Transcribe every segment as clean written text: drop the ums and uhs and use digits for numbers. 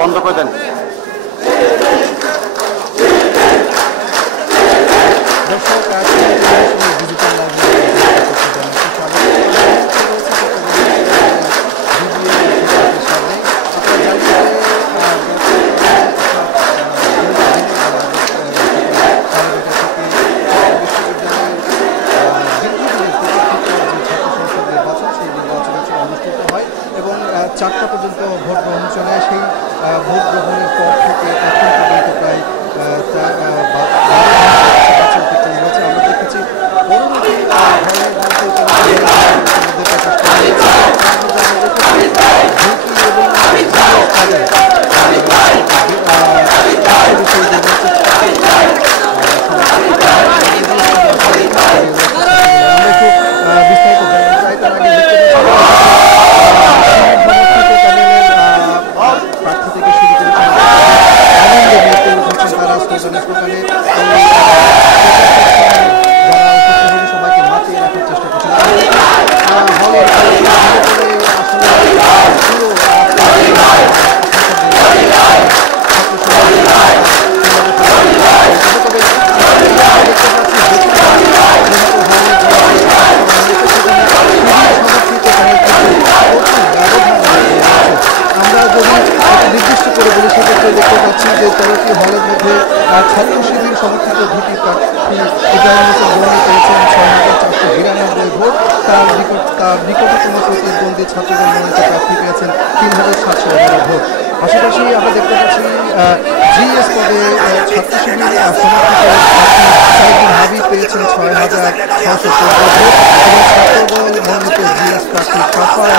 বন্ধ করে দেন। এবং 4টা পর্যন্ত ভোট গ্রহণ চলে। সেই ভোট গ্রহণের পর থেকে এখন পর্যন্ত প্রায় হয়েছে। আমরা দেখেছি নির্দিষ্ট করে বলি সেক্ষেত্রে দেখতে পাচ্ছি যে 13টি হলের মধ্যে ছাত্র শিবির সমর্থিত ভিপি প্রার্থী ইব্রাহিম হোসেন গ্রহণ পেয়েছেন 6,492 ভোট। তার নিকটতম প্রতিদ্বন্দ্বী ছাত্রদল মনোনীত প্রার্থী পেয়েছেন 3,711 ভোট। পাশাপাশি আমরা দেখতে পাচ্ছি জিএস পদে ছাত্র শিবির সমর্থিত সাইদুল হাবিব পেয়েছেন 6,614 ভোট এবং ছাত্রদল মনোনীত জিএস প্রার্থী কাফার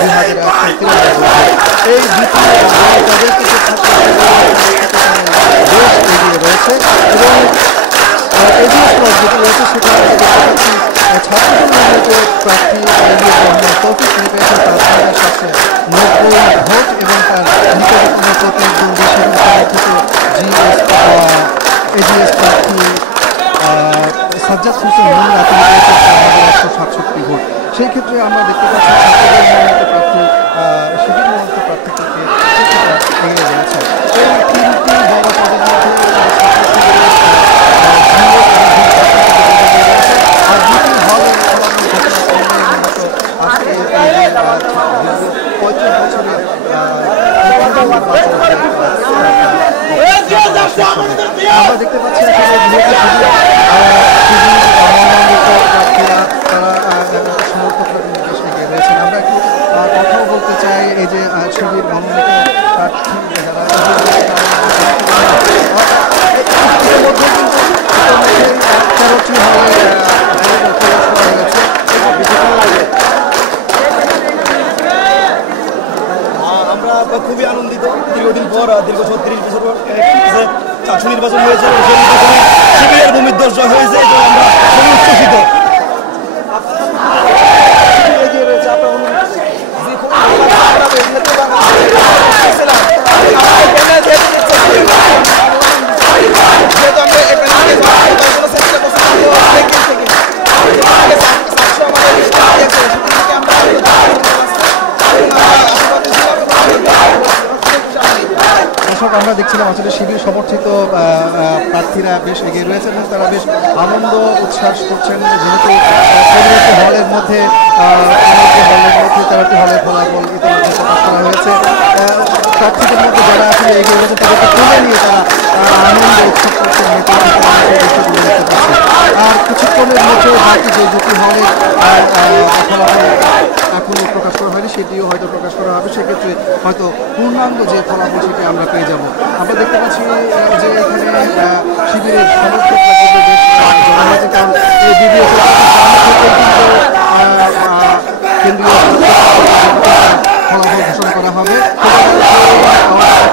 2,193 ভোট। এই দুটি তাদের কিছু ছাত্র বেশ এগিয়ে রয়েছে এবং এজিএস পদ যেটি রয়েছে সেখানে দেখতে পাচ্ছি ছাত্রদল মনোনীত প্রার্থী তৌফিক তিনি পেয়েছেন 5,790 ভোট এবং তার নিকটতম প্রতিদ্বন্দ্বী এজিএস প্রার্থী সাজ্জাদ হোসেন মুন্না তিনি পেয়েছেন 4,167 ভোট। সেই ক্ষেত্রে আমরা দেখতে পাচ্ছি ছাত্রদল মনোনীত প্রার্থী শিবির মনোনীত প্রার্থী থেকে এগিয়ে রয়েছে। এই তিনটি বড় পদের মধ্যে আর দুটি হলের 35 আমরা দেখতে পাচ্ছি সমর্থকরা বেশ এগিয়ে রয়েছেন। আমরা একটু কথাও বলতে চাই এই যে শিবির মনোনীত প্রার্থী যারা ইতিমধ্যে কিন্তু 13টি হলে হয়েছে। আমরা খুবই আনন্দিত। দীর্ঘদিন পর দীর্ঘ 36 বছর পর চাকসু নির্বাচন হয়েছে এবং সেই নির্বাচনে শিবিরের ভূমির দর্শক হয়েছে এবং আমরা খুবই উচ্ছ্বসিত। আমরা দেখছিলাম আসলে শিবির সমর্থিত প্রার্থীরা বেশ এগিয়ে রয়েছে এবং তারা বেশ আনন্দ উচ্ছ্বাস করছেন যেহেতু 13টি হলের মধ্যে 13টি হলের ফলাফল ইতিমধ্যে প্রকাশ করা হয়েছে। প্রার্থীদের মধ্যে যারা আসলে এগিয়ে রয়েছে তাদেরকে তুলে নিয়ে তারা আনন্দ উৎসব করছেন আর কিছুক্ষণের মধ্যে বাকি যে দুটি হলের ফলাফল এখনই প্রকাশ করা হয়নি সেটিও হয়তো প্রকাশ করা হবে। সেক্ষেত্রে হয়তো পূর্ণাঙ্গ যে ফলাফল সেটি আমরা পেয়ে যাব। আমরা দেখতে পাচ্ছি যে এখানে শিবিরের সমর্থকরা কিন্তু বেশ জমা হয়েছে কারণ এই ভিডিও কেন্দ্রীয় ফলাফল ঘোষণা করা হবে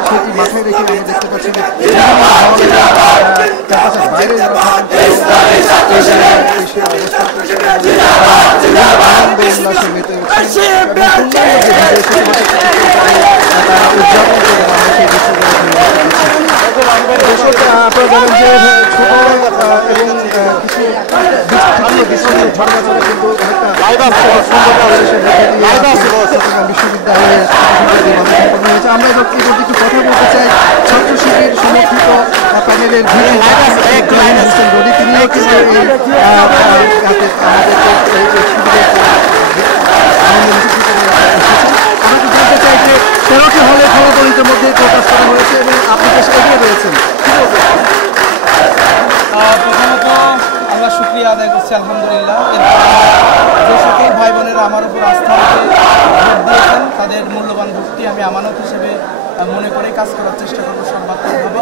সেটি মাথায় রেখে আমরা দেখতে পাচ্ছি যে বাইরে যারা আনন্দ উল্লাসে মেতে উঠছে আপনারা জানেন যে ছোট এবং কিছু ঝড়বাচলে কিন্তু বিশ্ববিদ্যালয়ের সম্পন্ন হয়েছে। আমরা এই মুহূর্তে একটু কথা বলতে চাই ছাত্র শিবির সমর্থিত প্যানেলের হোসেন রনি, তিনিও কিন্তু এই আমাদেরকে এই শিবিরের আমাকে জানতে চাই যে 13টি হলে ফলাফলিতের মধ্যে প্রকাশ করা হয়েছে এবং আপনি বেশ এগিয়ে রয়েছেন। প্রথমত আমরা শুকরিয়া আদায় করছি আলহামদুলিল্লাহ। যে সকল ভাই বোনেরা আমার উপর আস্থা ভোট দিয়েছেন তাদের মূল্যবান ভোটটি আমি আমানত হিসেবে মনে করে কাজ করার চেষ্টা করবো সর্বাত্মকভাবে।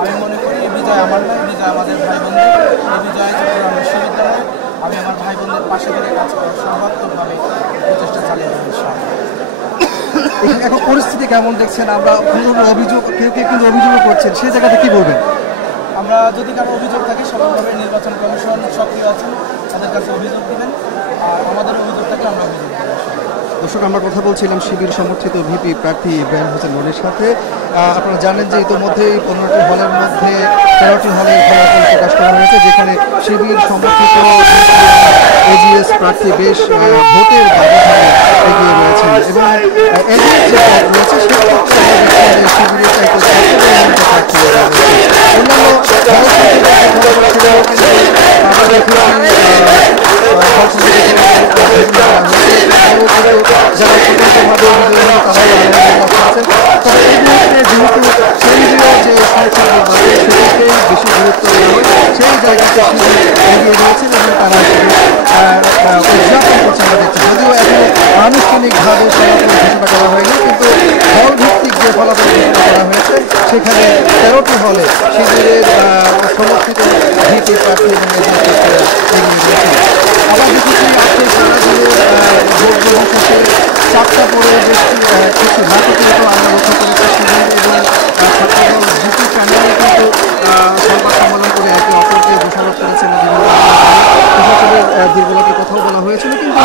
আমি মনে করি এই বিজয় আমার নয়, বিজয় আমাদের ভাই বোনদের। এই বিজয় চট্টগ্রাম বিশ্ববিদ্যালয়ে আমি আমার ভাই বোনদের পাশে ধরে কাজ করার সর্বাত্মকভাবে প্রচেষ্টা চালিয়ে যাবো ইনশাআল্লাহ। এখন পরিস্থিতি কেমন দেখছেন? আমরা অভিযোগ কেউ কিন্তু অভিযোগও করছেন, সেই জায়গাতে কি বলবেন? আমরা যদি কারো অভিযোগ থাকে সফলভাবে নির্বাচন কমিশন সক্রিয় আছেন, তাদের কাছে অভিযোগ দিবেন, আর আমাদের অভিযোগ থাকলে আমরা অভিযোগ দেব। দর্শক, আমরা কথা বলছিলাম শিবির সমর্থিত ভিপি প্রার্থী ইব্রাহিম হোসেন রনির সাথে। আপনারা জানেন যে ইতিমধ্যেই 15টি হলের মধ্যে 13টি হলের ফলাফল প্রকাশ করা হয়েছে, যেখানে শিবির সমর্থিত এজিএস প্রার্থী বেশ ভোটের ব্যবধানে এগিয়ে রয়েছেন এবং এজিএস যে পদ রয়েছে সেক্ষেত্রে শিবিরের চাইতে প্রার্থী অন্যান্য যারা স্বতন্ত্রভাবে তবে এই মুহূর্তে যেহেতু কেন্দ্রীয় যে সংসদ নির্বাচন সেটাকেই বেশি গুরুত্ব দেওয়া হয়, সেই জায়গাতে এগিয়ে রয়েছেন এবং তারা উদযাপন করছে। আমরা দেখছি যদিও এখন আনুষ্ঠানিকভাবে ফলাফল ঘোষণা করা হয়নি, কিন্তু হল ভিত্তিক যে ফলাফল ঘোষণা করা হয়েছে সেখানে 13টি হলে শিবিরের সমর্থিত ভিপি প্রার্থী এবং এগিয়ে রয়েছে। আবার দেখেছি আজকে সারা দিনের ভোট গ্রহণ শেষে 4টা পরে বেশ কিছু নাটকীয়তা আমরা লক্ষ্য করেছি। শিবির এবং ছাত্রদল দুটি চ্যানেলে কিন্তু সংবাদ সম্মেলন করে একে অপরকে দোষারোপ করেছেন, বিভিন্ন প্রশাসনের দুর্বলতার কথাও বলা হয়েছিল, কিন্তু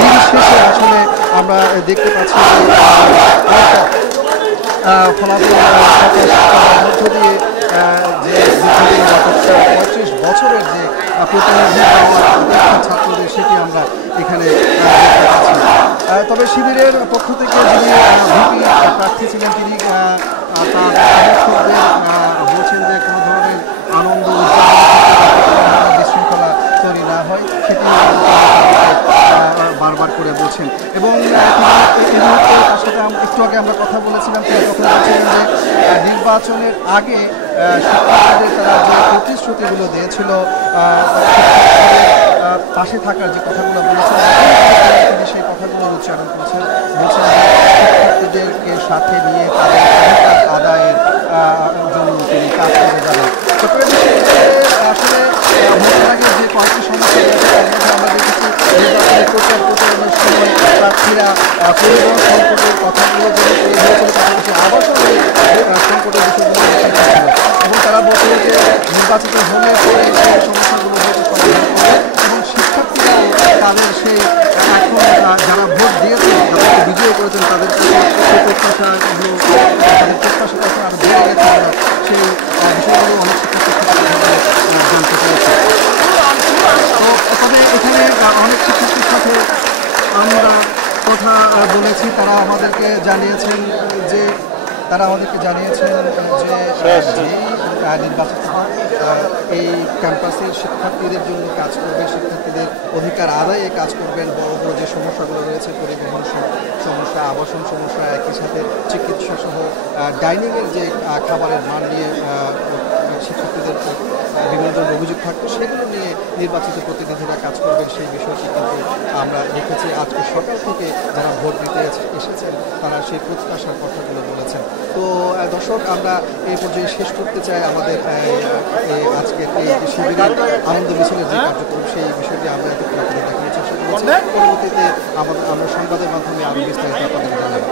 দিন শেষে আসলে আমরা দেখতে পাচ্ছি ফলাফল মধ্য দিয়ে যে 35 বছরের যে প্রতিনিধি ছাত্রদের সেটি আমরা এখানে দেখতে পাচ্ছি। তবে শিবিরের পক্ষ থেকে যিনি ভিপি প্রার্থী ছিলেন তিনি তার সমর্থকদের বলছেন যে কোনো ধরনের আনন্দ বিশৃঙ্খলা তৈরি না হয় সেটি বারবার করে বলছেন। এবং এই মুহূর্তে তার সাথে একটু আগে আমরা কথা বলেছিলাম, তিনি তখন বলছিলেন যে নির্বাচনের আগে শিক্ষার্থীদের তারা যে প্রতিশ্রুতিগুলো দিয়েছিল, পাশে থাকার যে কথাগুলো বলেছেন তিনি সেই কথাগুলো উচ্চারণ করছেন। বলছেন শিক্ষার্থীদেরকে সাথে নিয়ে তাদের অধিকার আদায়ের জন্য তিনি কাজ করে যাবেন। আসলে ভোটের আগে যে কয়েকটি সমস্যা রয়েছে তার মধ্যে আমরা দেখেছি নির্বাচনের প্রচারণার সময় প্রার্থীরা পরিবহন সংকটের কথাগুলো যেমন হয়েছিল, পাশাপাশি আবাসনের সংকটের বিষয়গুলো ছিল এবং তারা বলছিল যে নির্বাচিত হলে পরে সেই সমস্যাগুলো হয়তো সমাধান করবে এবং শিক্ষার্থীরাও তাদের সেই এখন যারা ভোট দিয়েছেন, যারা বিজয় করেছেন তাদের সেই প্রত্যাশাগুলো তাদের প্রত্যাশা এখন আরও বেড়ে গেছে, সেই বিষয়গুলো অনেক শিক্ষার্থী জানতে পেরেছি। তো তবে এখানে অনেক শিক্ষার্থীর সাথে আমরা কথা বলেছি, তারা আমাদেরকে জানিয়েছেন যে নির্বাচিত এই ক্যাম্পাসের শিক্ষার্থীদের জন্য কাজ করবে, শিক্ষার্থীদের অধিকার আদায়ে কাজ করবেন। বড় বড় যে সমস্যাগুলো রয়েছে, পরিবহন সমস্যা, আবাসন সমস্যা, একই সাথে চিকিৎসা সহ ডাইনিংয়ের যে খাবারের মান নিয়ে শিক্ষার্থীদের বিভিন্ন ধরনের অভিযোগ থাকতো, সেগুলো নিয়ে নির্বাচিত প্রতিনিধিরা কাজ করবেন। সেই বিষয়টি কিন্তু আমরা দেখেছি আজকে সকাল থেকে যারা ভোট দিতে এসেছেন তারা সেই প্রত্যাশার কথাগুলো বলেছেন। তো দর্শক, আমরা এই পর্যায়ে শেষ করতে চাই আমাদের আজকের এই শিবিরের আনন্দ মিছিলের যে কার্যক্রম, সেই বিষয়টি আমরা এতক্ষণ আপনাদের দেখানোর চেষ্টা করেছি। পরবর্তীতে আমরা সংবাদের মাধ্যমে আরও বিস্তারিত আপনাদের জানাবো।